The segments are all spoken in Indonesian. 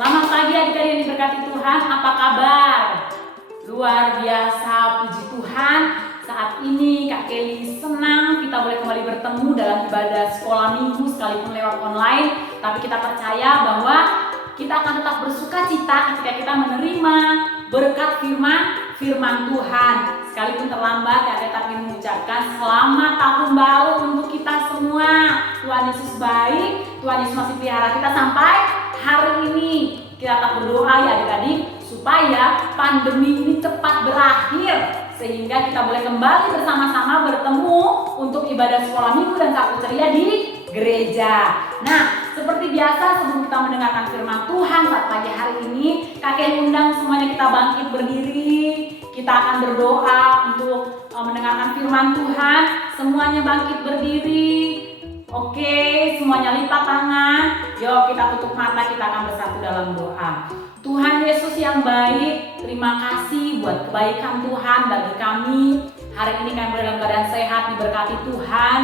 Selamat pagi adik-adik yang diberkati Tuhan, apa kabar? Luar biasa, puji Tuhan. Saat ini Kak Kelly senang kita boleh kembali bertemu dalam ibadah sekolah minggu sekalipun lewat online. Tapi kita percaya bahwa kita akan tetap bersuka cita ketika kita menerima berkat firman Tuhan. Sekalipun terlambat, ya tetap ingin mengucapkan selamat tahun baru untuk kita semua. Tuhan Yesus baik, Tuhan Yesus masih pelihara kita sampai hari ini. Kita tetap berdoa ya adik-adik supaya pandemi ini cepat berakhir sehingga kita boleh kembali bersama-sama bertemu untuk ibadah sekolah minggu dan Sabtu ceria di gereja. Nah, seperti biasa sebelum kita mendengarkan firman Tuhan saat pagi hari ini, kakek undang semuanya kita bangkit berdiri. Kita akan berdoa untuk mendengarkan firman Tuhan. Semuanya bangkit berdiri. Oke, semuanya lipat tangan. Yuk kita tutup mata, kita akan bersatu dalam doa. Tuhan Yesus yang baik, terima kasih buat kebaikan Tuhan bagi kami. Hari ini kami dalam keadaan sehat, diberkati Tuhan.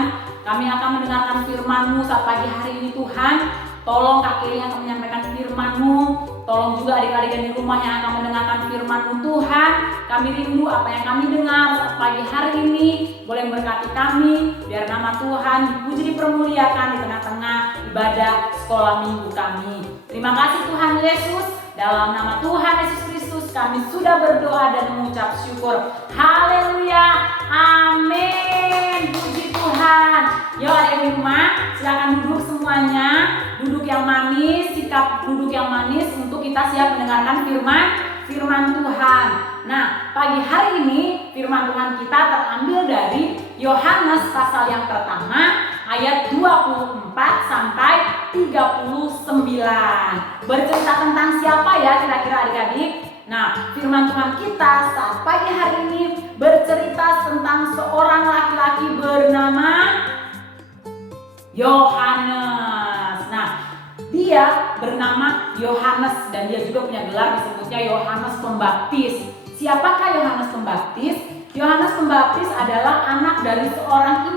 Kami akan mendengarkan firman-Mu saat pagi hari ini Tuhan. Tolong Kak Kelly yang akan menyampaikan firman-Mu. Tolong juga adik-adik yang di rumah yang akan mendengarkan firman-Mu Tuhan. Kami rindu apa yang kami dengar saat pagi hari ini boleh memberkati kami. Biar nama Tuhan dipuji dipermuliakan di tengah-tengah ibadah sekolah minggu kami. Terima kasih Tuhan Yesus. Dalam nama Tuhan Yesus Kristus kami sudah berdoa dan mengucap syukur. Haleluya. Amin. Puji Tuhan. Yuk adik di rumah silakan duduk semuanya. Duduk yang manis, sikap duduk yang manis untuk kita siap mendengarkan firman Tuhan. Nah, pagi hari ini firman Tuhan kita terambil dari Yohanes pasal yang pertama ayat 24 sampai 39. Bercerita tentang siapa ya kira-kira adik-adik? Nah, firman Tuhan kita saat pagi hari ini bercerita tentang seorang laki-laki bernama Yohanes. Nah, dia bernama Yohanes dan dia juga punya gelar disebutnya Yohanes Pembaptis. Siapakah Yohanes Pembaptis? Yohanes Pembaptis adalah anak dari seorang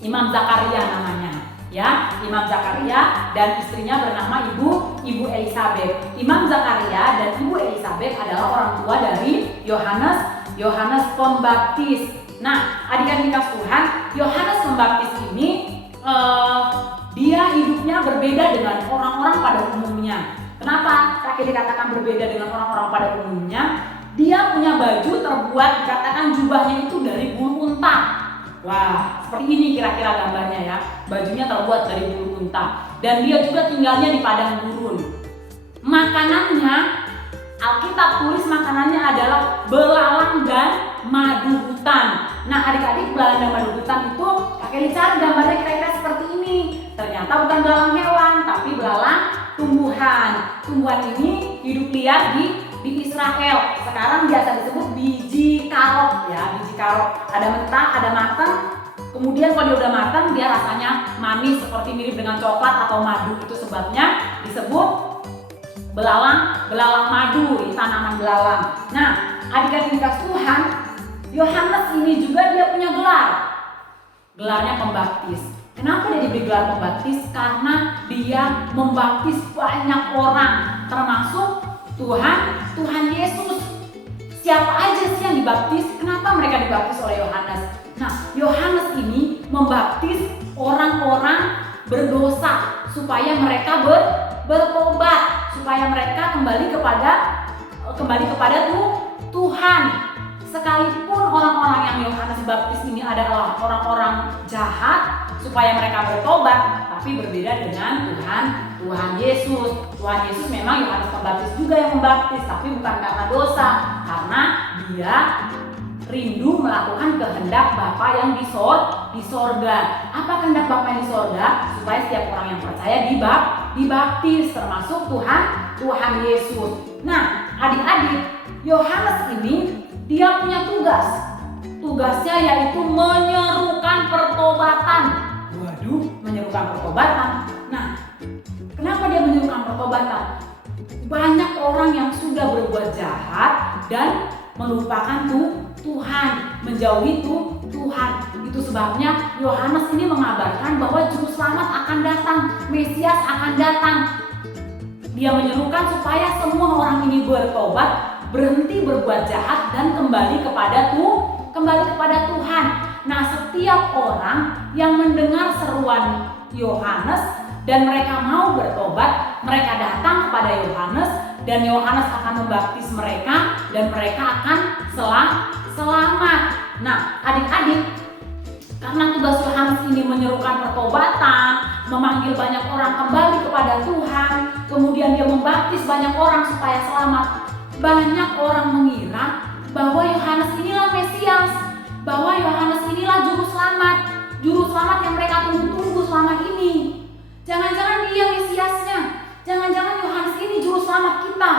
Imam Zakaria namanya. Ya, Imam Zakaria dan istrinya bernama Ibu Elisabeth. Imam Zakaria dan Ibu Elisabeth adalah orang tua dari Yohanes Pembaptis. Nah, adik-adik Tuhan, Yohanes Pembaptis ini dia hidupnya berbeda dengan orang-orang pada umumnya. Kenapa Kak dikatakan berbeda dengan orang-orang pada umumnya? Dia punya baju terbuat dikatakan jubahnya itu dari bulu unta. Wah, seperti ini kira-kira gambarnya ya. Bajunya terbuat dari bulu unta. Dan dia juga tinggalnya di padang gurun. Makanannya, Alkitab tulis makanannya adalah belalang dan madu hutan. Nah adik-adik, belalang dan madu hutan itu kakek cari gambarnya kira-kira seperti ini. Ternyata bukan belalang hewan, tapi belalang tumbuhan. Tumbuhan ini hidup liar di Israel. Sekarang biasa disebut biji karot ya, biji karot. Ada mentah, ada matang. Kemudian kalau dia udah matang, dia rasanya manis seperti mirip dengan coklat atau madu. Itu sebabnya disebut belalang madu, tanaman belalang. Nah, adik-adik Tuhan, Yohanes ini juga dia punya gelar. Gelarnya pembaptis. Kenapa dia diberi gelar pembaptis? Karena dia membaptis banyak orang, termasuk Tuhan Yesus. Siapa aja sih yang dibaptis? Kenapa mereka dibaptis oleh Yohanes? Nah, Yohanes ini membaptis orang-orang berdosa supaya mereka bertobat, supaya mereka kembali kepada Tuhan. Sekalipun orang-orang yang Yohanes baptis ini adalah orang-orang jahat, supaya mereka bertobat, tapi berbeda dengan Tuhan Yesus. Tuhan Yesus memang Yohanes Pembaptis juga yang membaptis, tapi bukan karena dosa, karena dia rindu melakukan kehendak Bapa yang di sorga. Apa kehendak Bapa yang di sorga? Supaya setiap orang yang percaya dibaptis, termasuk Tuhan Yesus. Nah, adik-adik, Yohanes ini dia punya tugas. Tugasnya yaitu menyerukan pertobatan. Waduh, menyerukan pertobatan. Nah, kenapa dia menyerukan pertobatan? Banyak orang yang sudah berbuat jahat dan melupakan Tuhan, menjauhi Tuhan. Itu sebabnya Yohanes ini mengabarkan bahwa juru selamat akan datang, Mesias akan datang. Dia menyerukan supaya semua orang ini bertobat, berhenti berbuat jahat dan kembali kepada Tuhan. Nah, setiap orang yang mendengar seruan Yohanes dan mereka mau bertobat, mereka datang kepada Yohanes dan Yohanes akan membaptis mereka dan mereka akan selamat. Nah, adik-adik, karena tugas Yohanes ini menyerukan pertobatan, memanggil banyak orang kembali kepada Tuhan, kemudian dia membaptis banyak orang supaya selamat. Banyak orang mengira bahwa Yohanes inilah Mesias, bahwa Yohanes inilah juru selamat yang mereka tunggu-tunggu selama ini. Jangan-jangan dia Mesiasnya, jangan-jangan Yohanes ini juru selamat kita,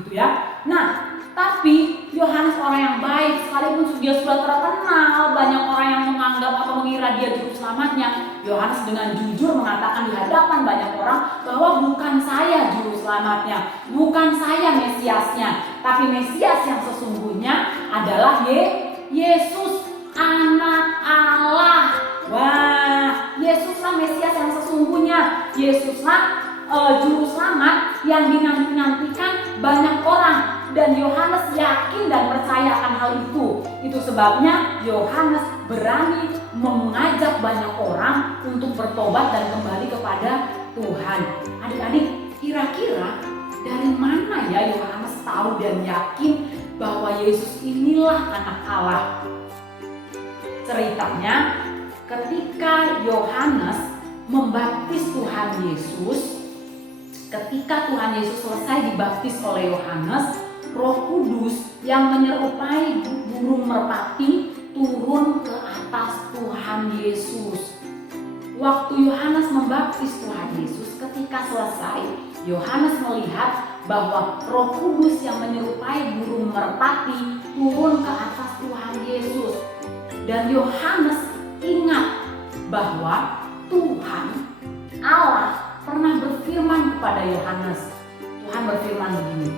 gitu ya. Nah, tapi Yohanes orang yang baik, sekalipun dia sudah terkenal, banyak orang yang menganggap atau mengira dia juru selamatnya. Yohanes dengan jujur mengatakan di hadapan banyak orang bahwa bukan saya juru selamatnya, bukan saya Mesiasnya, tapi Mesias yang sesungguhnya adalah Yesus, Anak Allah. Wah, Yesuslah Mesias yang sesungguhnya, Yesuslah juru selamat yang dinanti-nantikan banyak orang. Dan Yohanes yakin dan percaya akan hal itu. Itu sebabnya Yohanes berani mengajak banyak orang untuk bertobat dan kembali kepada Tuhan. Adik-adik, kira-kira dari mana ya Yohanes tahu dan yakin bahwa Yesus inilah Anak Allah? Ceritanya, ketika Yohanes membaptis Tuhan Yesus, ketika Tuhan Yesus selesai dibaptis oleh Yohanes, Roh Kudus yang menyerupai burung merpati turun ke atas Tuhan Yesus. Waktu Yohanes membaptis Tuhan Yesus, ketika selesai, Yohanes melihat bahwa Roh Kudus yang menyerupai burung merpati turun ke atas Tuhan Yesus. Dan Yohanes ingat bahwa Tuhan Allah pernah berfirman kepada Yohanes. Tuhan berfirman begini,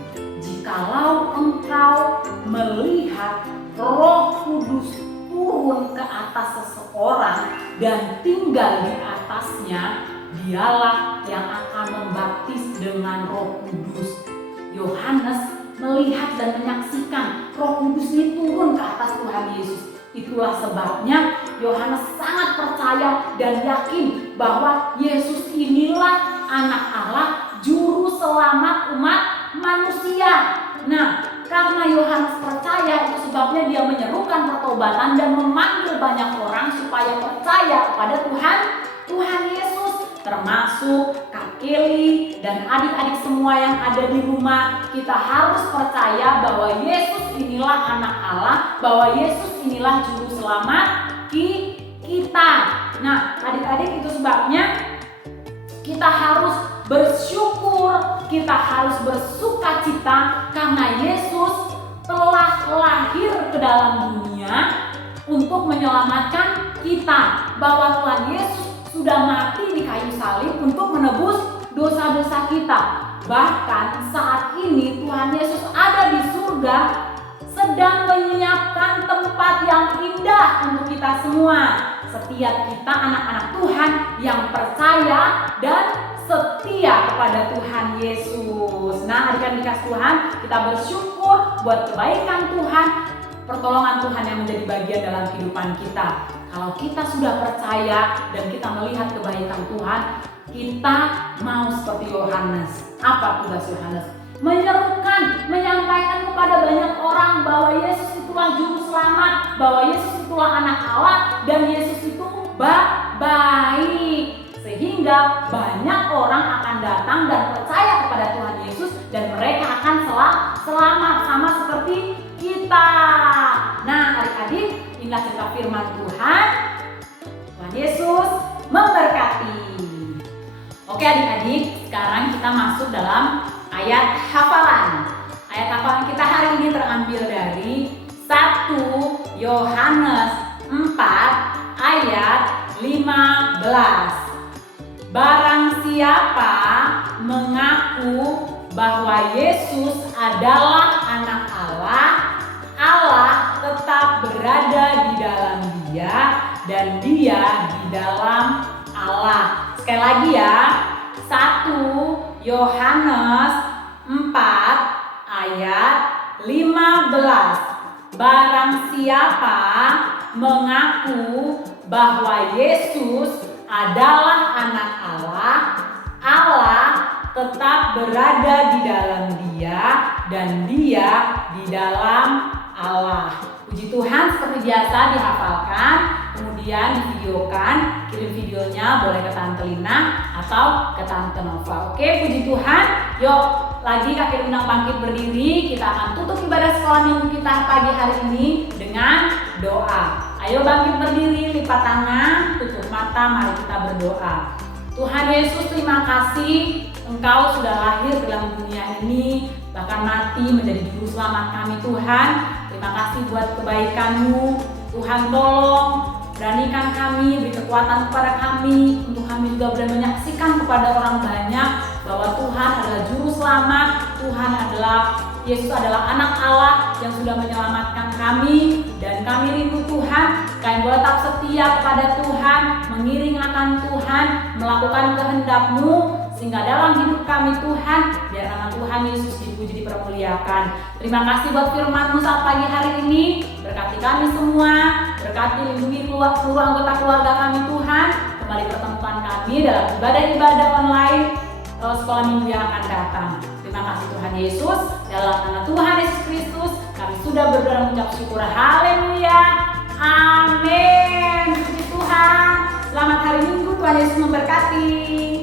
"Jikalau engkau melihat Roh Kudus turun ke atas seseorang dan tinggal di atasnya, dialah yang akan membaptis dengan Roh Kudus." Yohanes melihat dan menyaksikan Roh Kudus ini turun ke atas Tuhan Yesus. Itulah sebabnya Yohanes sangat percaya dan yakin bahwa Yesus inilah Anak Allah, juru selamat umat manusia. Nah, karena Yohanes percaya, itu sebabnya dia menyerukan pertobatan dan memanggil banyak orang supaya percaya kepada Tuhan Yesus, termasuk Kak Kelly dan adik-adik semua yang ada di rumah. Kita harus percaya bahwa Yesus inilah Anak Allah, bahwa Yesus inilah juru selamat kita. Nah, adik-adik, itu sebabnya kita harus bersyukur, kita harus bersukacita karena Yesus telah lahir ke dalam dunia untuk menyelamatkan kita. Bahwa Tuhan Yesus sudah mati di kayu salib untuk menebus dosa-dosa kita. Bahkan saat ini Tuhan Yesus ada di surga, sedang menyiapkan tempat yang indah untuk kita semua. Setiap kita anak-anak Tuhan yang percaya dan setia kepada Tuhan Yesus. Nah, adik-adik Tuhan, kita bersyukur buat kebaikan Tuhan, pertolongan Tuhan yang menjadi bagian dalam kehidupan kita. Kalau kita sudah percaya dan kita melihat kebaikan Tuhan, kita mau seperti Yohanes. Apa tugas Yohanes? Menyerukan, menyampaikan kepada banyak orang bahwa Yesus itulah juru selamat, bahwa Yesus itulah Anak Allah, dan Yesus itu baik. Sehingga banyak orang akan datang dan percaya kepada Tuhan Yesus dan mereka akan selamat sama seperti kita. Nah, adik-adik, inilah cerita firman Tuhan. Tuhan Yesus memberkati. Oke adik-adik, sekarang kita masuk dalam ayat hafalan. Ayat hafalan kita hari ini terambil dari 1 Yohanes 4 ayat 15. Barang siapa mengaku bahwa Yesus adalah Anak Allah, Allah tetap berada di dalam dia dan dia di dalam Allah. Sekali lagi ya, 1 Yohanes 4 ayat 15. Barang siapa mengaku bahwa Yesus adalah anak Allah, Allah tetap berada di dalam dia dan dia di dalam Allah. Puji Tuhan, seperti biasa dihafalkan, kemudian divideokan, kirim videonya boleh ke Tante Lina atau ke Tante Nova. Oke, puji Tuhan. Yuk, lagi kaki undang bangkit berdiri. Kita akan tutup ibadah sekolah minggu kita pagi hari ini dengan doa. Ayo bangkit berdiri, lipat tangan, tutup mata, mari kita berdoa. Tuhan Yesus, terima kasih Engkau sudah lahir dalam dunia ini, bahkan mati menjadi juru selamat kami Tuhan. Terima kasih buat kebaikan-Mu. Tuhan tolong beranikan kami, beri kekuatan kepada kami untuk kami juga boleh menyaksikan kepada orang banyak bahwa Tuhan adalah juru selamat, Tuhan adalah Yesus adalah anak Allah yang sudah menyelamatkan kami, dan kami rindu Tuhan, kami boleh tetap setia kepada Tuhan, mengiring akan Tuhan, melakukan kehendak-Mu, sehingga dalam hidup kami Tuhan, biar nama Tuhan Yesus dipuji, dipermuliakan. Terima kasih buat firman-Mu saat pagi hari ini, berkati kami semua, berkati lindungi seluruh anggota keluarga kami Tuhan, kembali pertemukan kami dalam ibadah-ibadah online sekolah minggu yang akan datang. Terima kasih Tuhan Yesus, dalam nama Tuhan Yesus Kristus kami sudah berdoa dan mengucap syukur. Haleluya, amin. Puji Tuhan. Selamat hari Minggu, Tuhan Yesus memberkati.